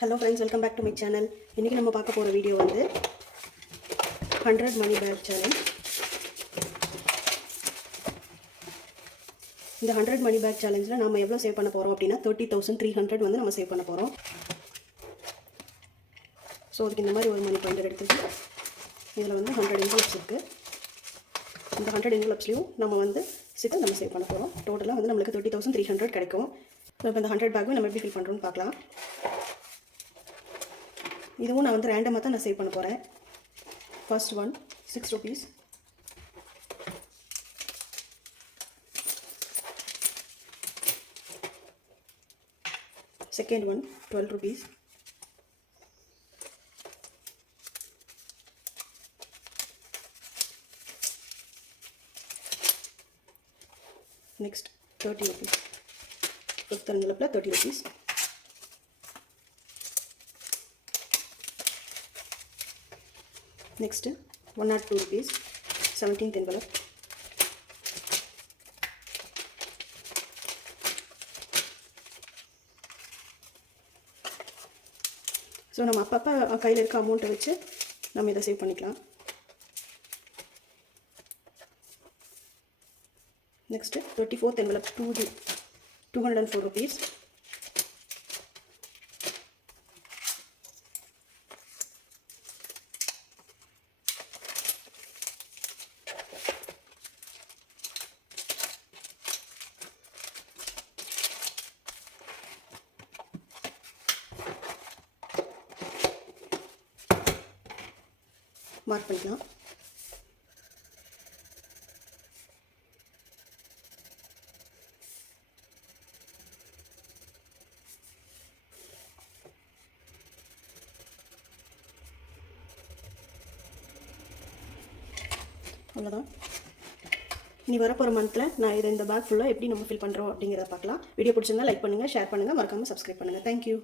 Hello friends, welcome back to my channel. இன்னைக்கு நம்ம பார்க்க போற வீடியோ வந்து 100 மணி பேக் சேலஞ்ச். இந்த 100 மணி பேக் சேலஞ்சில் நம்ம எவ்வளோ சேவ் பண்ண போகிறோம் அப்படின்னா 30,300 வந்து நம்ம சேவ் பண்ண போகிறோம். ஸோ அதுக்கு இந்த மாதிரி ஒரு மணி பாயிண்டர் எடுத்துட்டு இதில் வந்து 100 என்வலப்ஸ் இருக்குது. இந்த 100 என்வலப்ஸ்லையும் நம்ம வந்து 6 நம்ம சேவ் பண்ண போகிறோம். டோட்டலாக வந்து நம்மளுக்கு 30,300 கிடைக்கும். ஸோ இப்போ இந்த 100 பேக்கும் நம்ம எப்படி ஃபில் பண்ணுறோன்னு பார்க்கலாம். இதுவும் நான் வந்து ரேண்டமாக தான் நான் சேவ் பண்ண போகிறேன். First one 6 rupees, second one 12 rupees, next 30 rupees, fifth envelope 30 rupees, next 102 rupees, 17th envelope, so நம்ம அப்பப்போ கையில் இருக்க அமௌண்ட்டை வச்சு நம்ம இதை சேவ் பண்ணிக்கலாம். Next 34th envelope 204 rupees, mark பண்ணிக்கலாம். அவ்வளோதான். இனி வரப்போகிற மந்த்தில் நான் இதை இந்த பேக் ஃபுல்லாக எப்படி நம்ம ஃபில் பண்ணுறோம் அப்படிங்கிறத பார்க்கலாம். வீடியோ பிடிச்சிருந்தா லைக் பண்ணுங்கள், ஷேர் பண்ணுங்கள், மறக்காமல் சப்ஸ்கிரைப் பண்ணுங்கள். தேங்க்யூ.